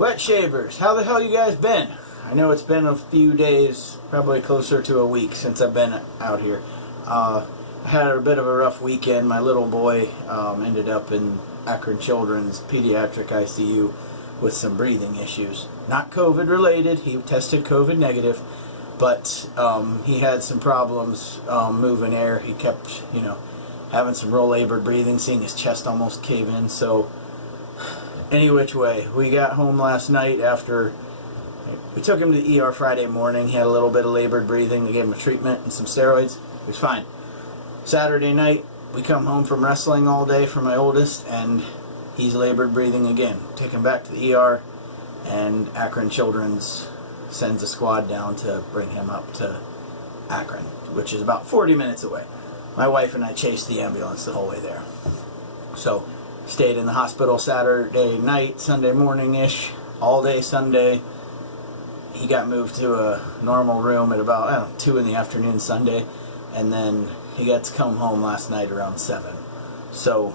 Wet shavers, how the hell you guys been? I know it's been a few days, probably closer to a week since I've been out here. I had a bit of a rough weekend. My little boy ended up in Akron Children's Pediatric ICU with some breathing issues. Not COVID related, he tested COVID negative, but he had some problems moving air. He kept, having some real labored breathing, seeing his chest almost cave in. So any which way, we got home last night after we took him to the ER Friday morning. He had a little bit of labored breathing. They gave him a treatment and some steroids. He was fine. Saturday night, we come home from wrestling all day for my oldest, and he's labored breathing again. Take him back to the ER, and Akron Children's sends a squad down to bring him up to Akron, which is about 40 minutes away. My wife and I chased the ambulance the whole way there. So, stayed in the hospital Saturday night, Sunday morning-ish, all day Sunday. He got moved to a normal room at about 2 in the afternoon Sunday, and then he got to come home last night around 7. So,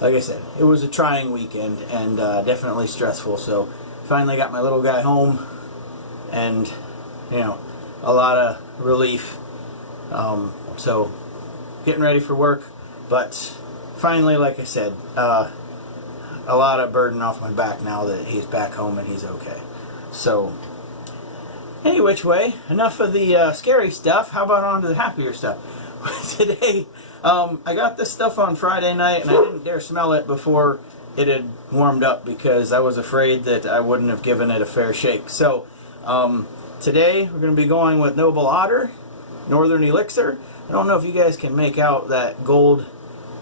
like I said, it was a trying weekend and definitely stressful. So, finally got my little guy home, and a lot of relief. So, getting ready for work, but finally, like I said, a lot of burden off my back now that he's back home and he's okay. So, any which way, enough of the scary stuff. How about on to the happier stuff? Today, I got this stuff on Friday night, and I didn't dare smell it before it had warmed up because I was afraid that I wouldn't have given it a fair shake. So, today we're going to be going with Noble Otter Northern Elixir. I don't know if you guys can make out that gold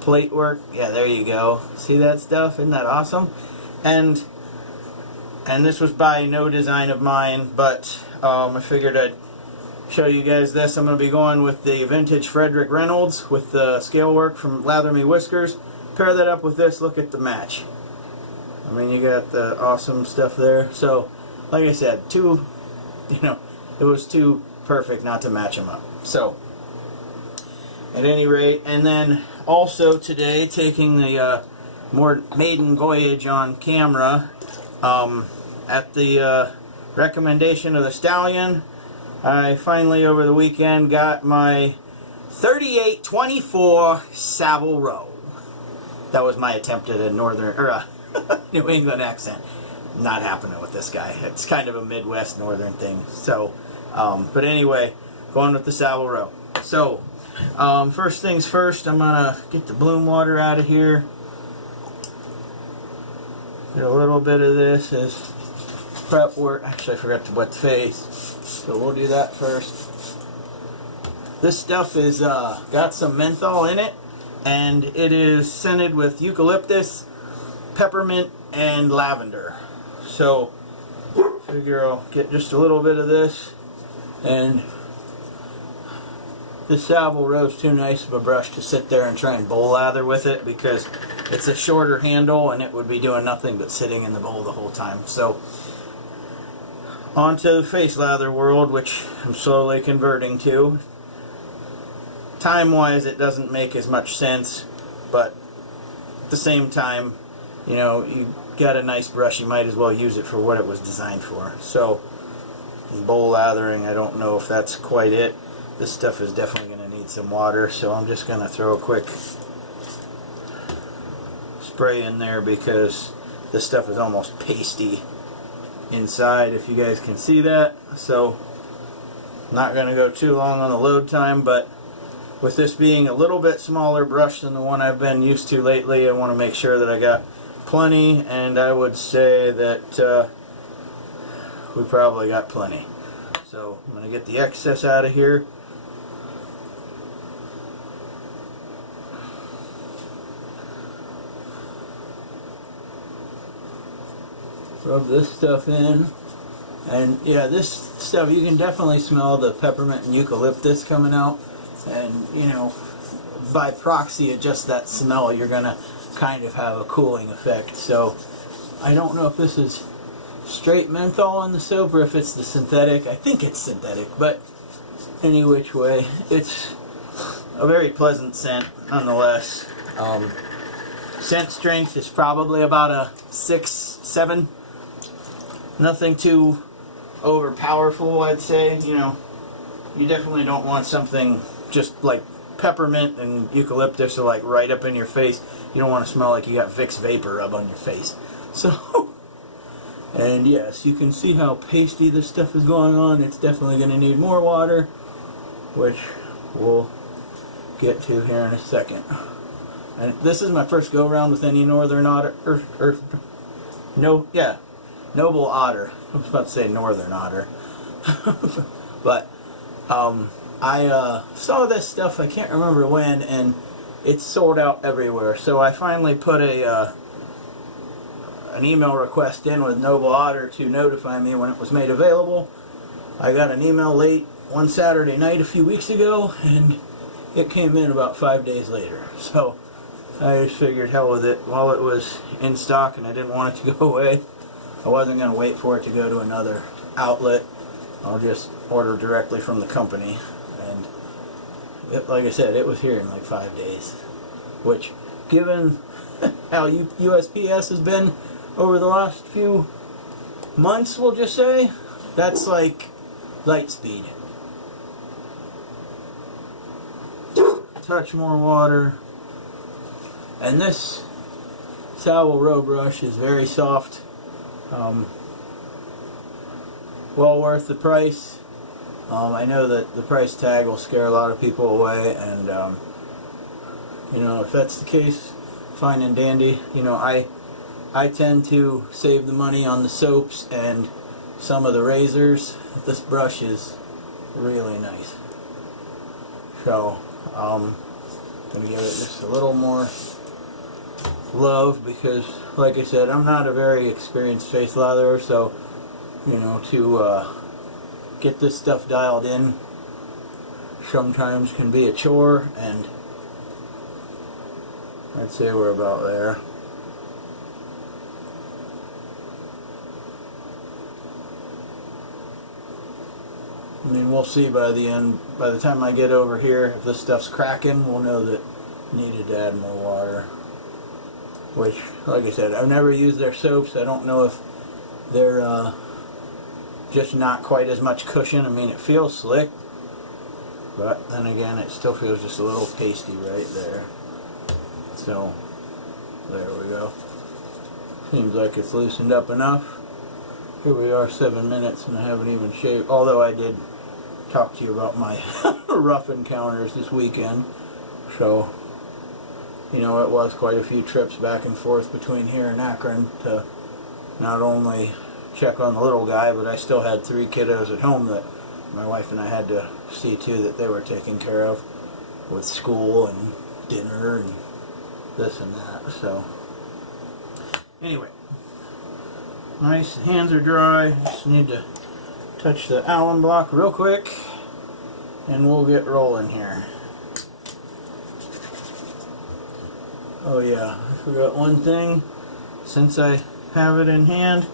plate work. Yeah, there you go. See that stuff? Isn't that awesome? And this was by no design of mine, but I figured I'd show you guys this. I'm going to be going with the vintage Frederick Reynolds with the scale work from Lather Me Whiskers. Pair that up with this, look at the match. I mean, you got the awesome stuff there. So, like I said, it was too perfect not to match them up. So, at any rate, and then also today, taking the more maiden voyage on camera, at the recommendation of the Stallion, I finally over the weekend got my 3824 Savile Row. That was my attempt at a New England accent. Not happening with this guy. It's kind of a Midwest Northern thing. So, but anyway, going with the Savile Row. So, first things first, I'm gonna get the bloom water out of here. Get a little bit of this as prep work. Actually, I forgot to wet the face, so we'll do that first. This stuff is got some menthol in it, and it is scented with eucalyptus, peppermint, and lavender. So, figure I'll get just a little bit of this, and this Savile Row is too nice of a brush to sit there and try and bowl lather with it because it's a shorter handle and it would be doing nothing but sitting in the bowl the whole time. So, on to the face lather world, which I'm slowly converting to. Time-wise, it doesn't make as much sense, but at the same time, you got a nice brush, you might as well use it for what it was designed for. So, bowl lathering, I don't know if that's quite it. This stuff is definitely going to need some water, so I'm just going to throw a quick spray in there because this stuff is almost pasty inside, if you guys can see that. So, not going to go too long on the load time, but with this being a little bit smaller brush than the one I've been used to lately, I want to make sure that I got plenty, and I would say that we probably got plenty. So, I'm going to get the excess out of here. Rub this stuff in, and yeah, this stuff, you can definitely smell the peppermint and eucalyptus coming out, and by proxy of just that smell, you're gonna kind of have a cooling effect. So I don't know if this is straight menthol in the soap or if it's the synthetic. I think it's synthetic, but any which way, it's a very pleasant scent nonetheless. Scent strength is probably about a 6-7. Nothing too overpowerful, I'd say. You know, you definitely don't want something just like peppermint and eucalyptus are like right up in your face. You don't want to smell like you got Vicks Vapor Rub on your face. So, and yes, you can see how pasty this stuff is going on. It's definitely going to need more water, which we'll get to here in a second. And this is my first go around with any Northern Otter, Noble Otter. I was about to say Northern Otter. But I saw this stuff, I can't remember when, and it's sold out everywhere. So I finally put an email request in with Noble Otter to notify me when it was made available. I got an email late one Saturday night a few weeks ago, and it came in about 5 days later. So I just figured hell with it while it was in stock, and I didn't want it to go away. I wasn't going to wait for it to go to another outlet. I'll just order directly from the company. And it, like I said, it was here in like 5 days. Which, given how USPS has been over the last few months, we'll just say, that's like light speed. Touch more water. And this Sowell Row brush is very soft. Well worth the price. I know that the price tag will scare a lot of people away, and you know, if that's the case, fine and dandy. You know, I tend to save the money on the soaps and some of the razors. This brush is really nice. So I'm gonna give it just a little more love, because like I said, I'm not a very experienced face latherer, so you know, to get this stuff dialed in sometimes can be a chore, and I'd say we're about there. I mean, we'll see by the end. By the time I get over here, if this stuff's cracking, we'll know that I needed to add more water. Which, like I said, I've never used their soaps. I don't know if they're just not quite as much cushion. I mean, it feels slick, but then again, it still feels just a little pasty right there. So, there we go. Seems like it's loosened up enough. Here we are, 7 minutes, and I haven't even shaved. Although I did talk to you about my rough encounters this weekend. So, you know, it was quite a few trips back and forth between here and Akron to not only check on the little guy, but I still had 3 kiddos at home that my wife and I had to see to that they were taken care of with school and dinner and this and that. So anyway, nice, hands are dry. Just need to touch the Allen block real quick and we'll get rolling here. Oh yeah, I forgot one thing. Since I have it in hand,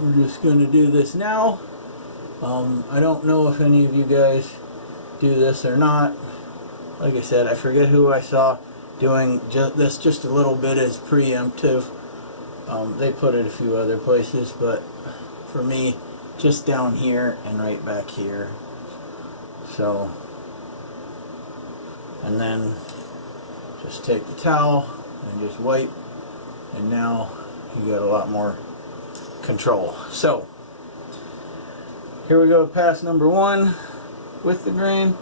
we're just going to do this now. I don't know if any of you guys do this or not. Like I said, I forget who I saw doing this just a little bit as preemptive. They put it a few other places, but for me, just down here and right back here. So, and then just take the towel and just wipe, and now you got a lot more control. So here we go, pass number 1 with the grain.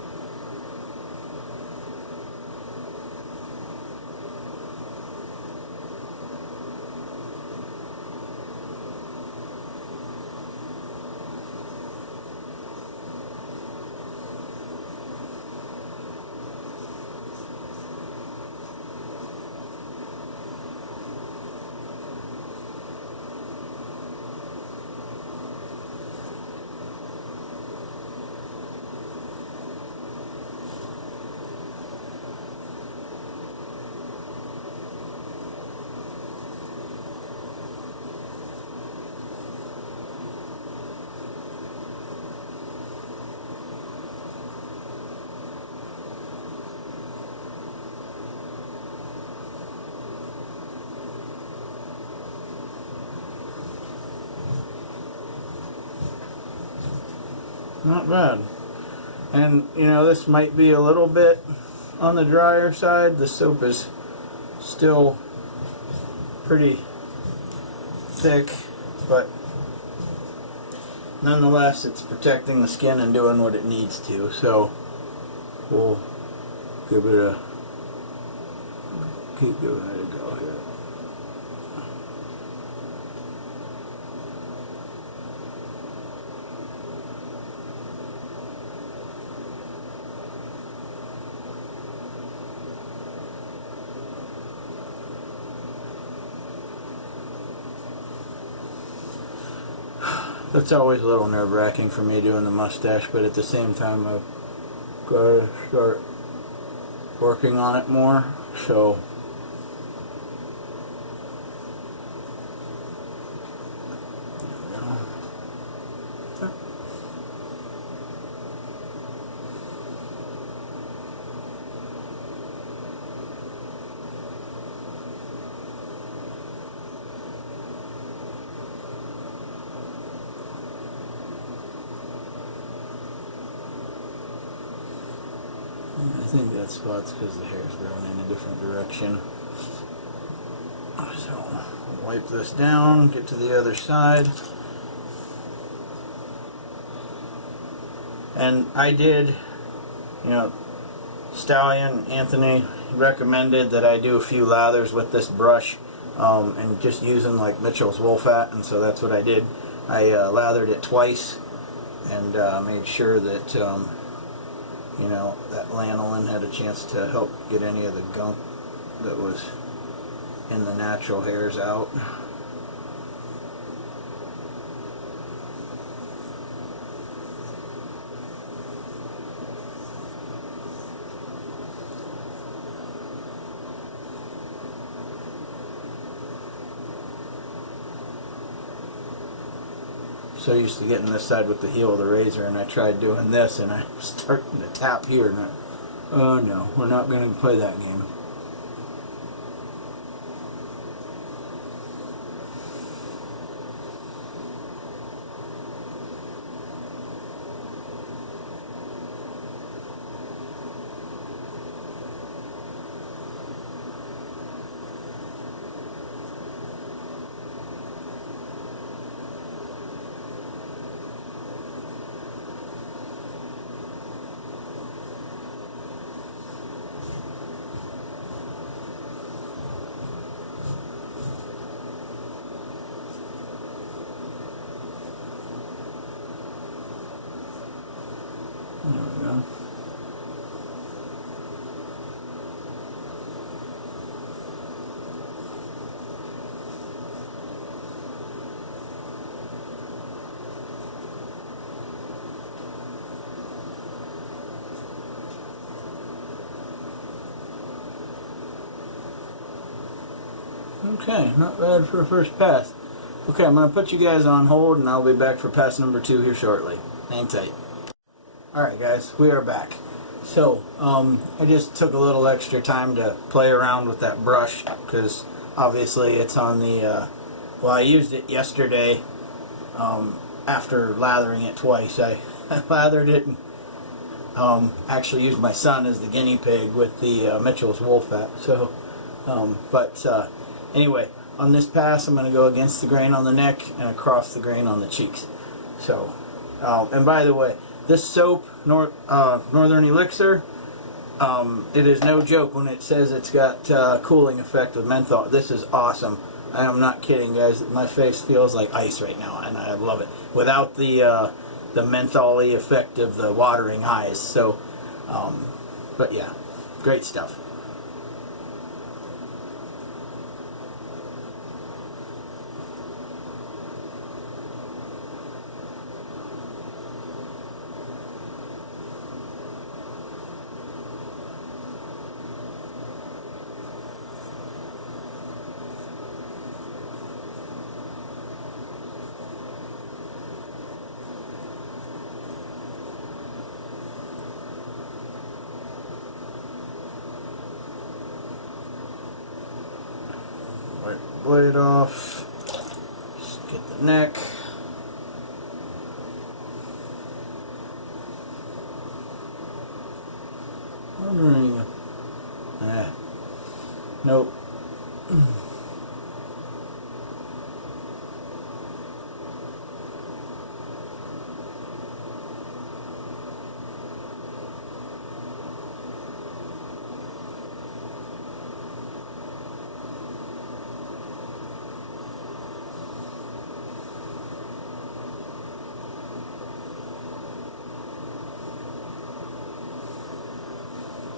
not bad. And you know, this might be a little bit on the drier side. The soap is still pretty thick, but nonetheless it's protecting the skin and doing what it needs to. So we'll give it a keep giving it a go here. That's always a little nerve-wracking for me doing the mustache, but at the same time I've got to start working on it more. So I think that spot's because the hair's growing in a different direction. So wipe this down, get to the other side. And I did, you know, Stallion Anthony recommended that I do a few lathers with this brush, and just using like Mitchell's wool fat, and so that's what I did. I lathered it twice and made sure that you know, that lanolin had a chance to help get any of the gunk that was in the natural hairs out. So used to getting this side with the heel of the razor, and I tried doing this, and I was starting to tap here, and oh no, we're not going to play that game. There we go. Okay, not bad for a first pass. Okay, I'm going to put you guys on hold, and I'll be back for pass number 2 here shortly. Hang tight. Alright guys, we are back. So, I just took a little extra time to play around with that brush, because obviously it's on the, well, I used it yesterday after lathering it twice. I lathered it and actually used my son as the guinea pig with the Mitchell's wool fat. So, anyway, on this pass I'm going to go against the grain on the neck and across the grain on the cheeks. So, and by the way, this soap, Northern Elixir, it is no joke when it says it's got cooling effect with menthol. This is awesome. I am not kidding, guys. My face feels like ice right now, and I love it. Without the menthol-y effect of the watering eyes. So, but yeah, great stuff. Wipe the blade off, just get the neck. wondering. Nope.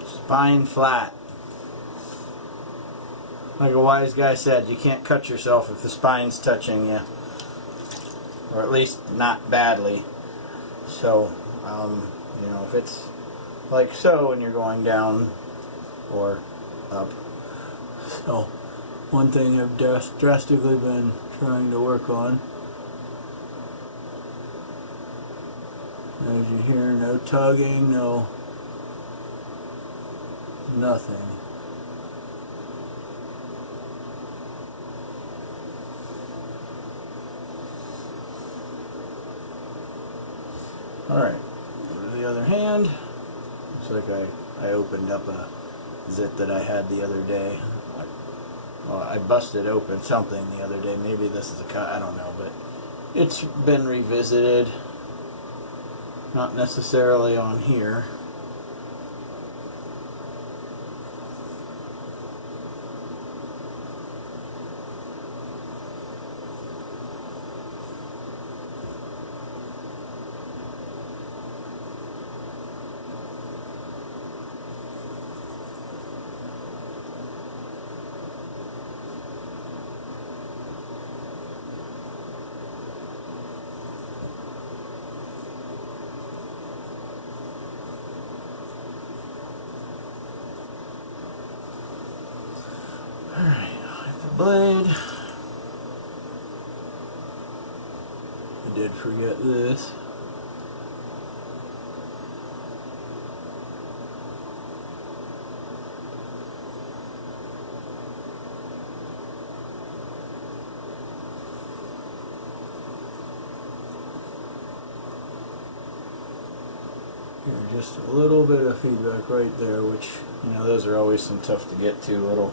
Spine flat. Like a wise guy said, you can't cut yourself if the spine's touching you. Or at least not badly. So, you know, if it's like so and you're going down or up. So, one thing I've drastically been trying to work on. As you hear, no tugging, no nothing. Alright, go to the other hand. Looks like I opened up a zit that I had the other day. Well, I busted open something the other day. Maybe this is a cut, I don't know, but it's been revisited. Not necessarily on here. Alright, the blade. I did forget this. Here, just a little bit of feedback right there, which, you know, those are always some tough to get to, little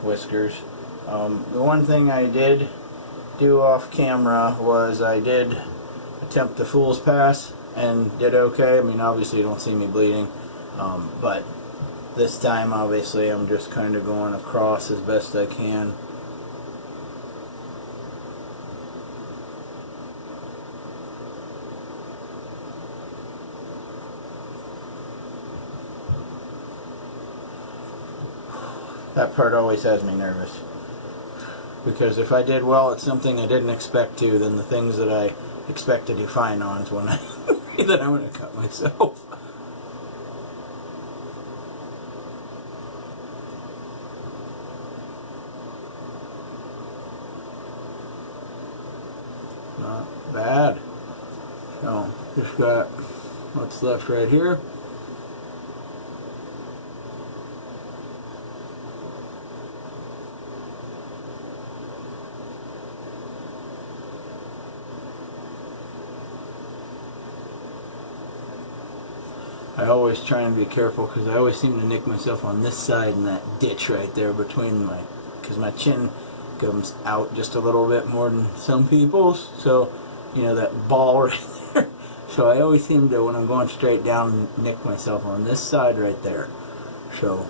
whiskers. The one thing I did do off camera was I did attempt the fool's pass and did okay. I mean, obviously you don't see me bleeding, but this time obviously I'm just kind of going across as best I can. That part always has me nervous, because if I did well at something I didn't expect to, then the things that I expect to do fine on is when I that I'm going to cut myself. Not bad. So, just got what's left right here. I always try and be careful because I always seem to nick myself on this side in that ditch right there between my, because my chin comes out just a little bit more than some people's, so, you know, that ball right there. So I always seem to, when I'm going straight down, nick myself on this side right there. So,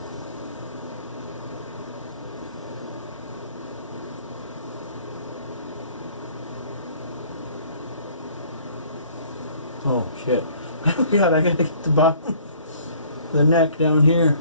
oh shit. God, I gotta get the bottom of the neck down here.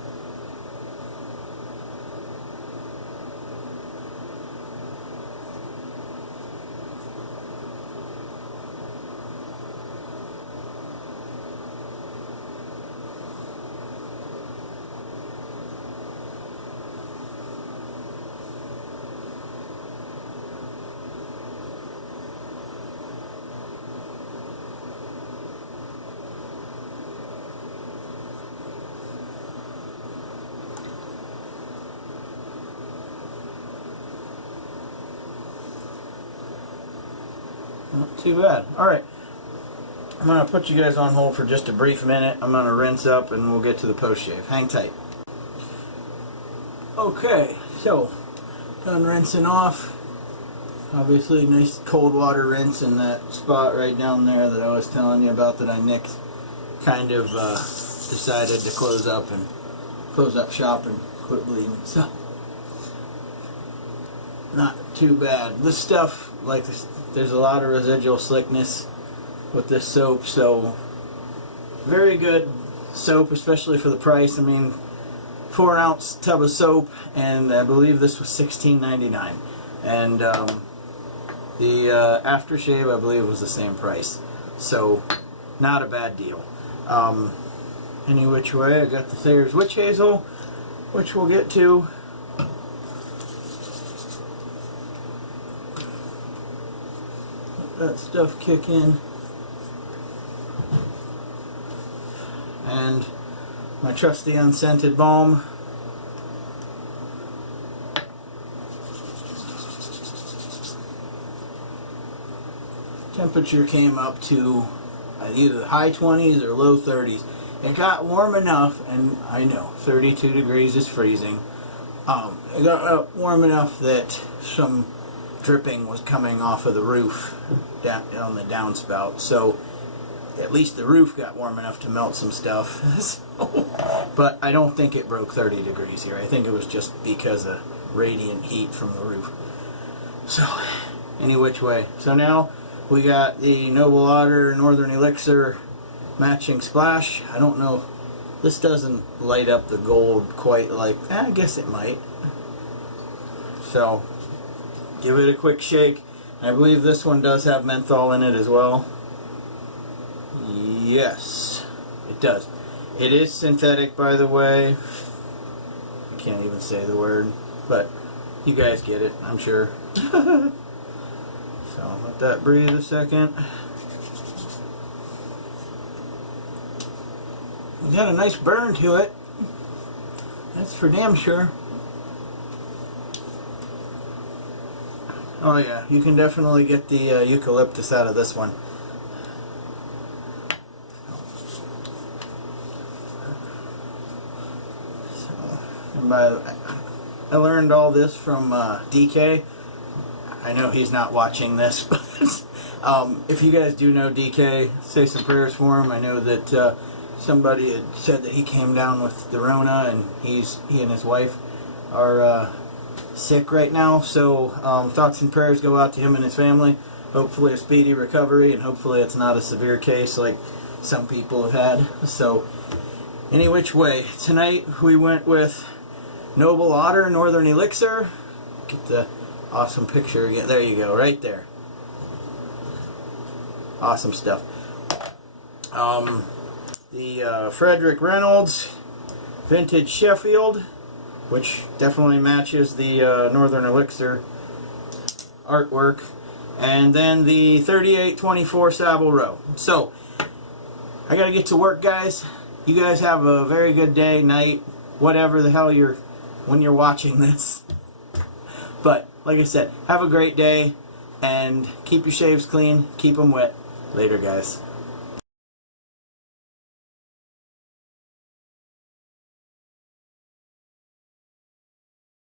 Not too bad. Alright. I'm going to put you guys on hold for just a brief minute. I'm going to rinse up and we'll get to the post shave. Hang tight. Okay, so done rinsing off. Obviously nice cold water rinse in that spot right down there that I was telling you about that I nicked. Kind of decided to close up shop and quit bleeding. So not too bad. This stuff, like this, there's a lot of residual slickness with this soap, so very good soap, especially for the price. I mean, 4-ounce tub of soap, and I believe this was $16.99, and the aftershave I believe was the same price, so not a bad deal. Any which way, I got the Thayer's Witch Hazel, which we'll get to. Let that stuff kick in. And my trusty unscented balm. Temperature came up to either the high 20s or low 30s. It got warm enough, and I know 32 degrees is freezing. It got warm enough that some dripping was coming off of the roof down on the downspout. So at least the roof got warm enough to melt some stuff. But I don't think it broke 30 degrees here. I think it was just because of radiant heat from the roof. So any which way. So now we got the Noble Otter Northern Elixir matching splash. I don't know, this doesn't light up the gold quite like, I guess it might. So give it a quick shake. I believe this one does have menthol in it as well. Yes, it does. It is synthetic, by the way. I can't even say the word, but you guys get it, I'm sure. So let that breathe a second. We got a nice burn to it. That's for damn sure. Oh yeah, you can definitely get the eucalyptus out of this one. I learned all this from DK. I know he's not watching this, but if you guys do know DK, say some prayers for him. I know that somebody had said that he came down with the Rona, and he and his wife are sick right now. So thoughts and prayers go out to him and his family. Hopefully a speedy recovery, and hopefully it's not a severe case like some people have had. So any which way, tonight we went with Noble Otter Northern Elixir. Get the awesome picture again. There you go, right there. Awesome stuff. The Frederick Reynolds Vintage Sheffield, which definitely matches the Northern Elixir artwork, and then the 3824 Savile Row. So I gotta get to work, guys. You guys have a very good day, night, whatever the hell when you're watching this. But like I said, have a great day, and keep your shaves clean, keep them wet. Later, guys.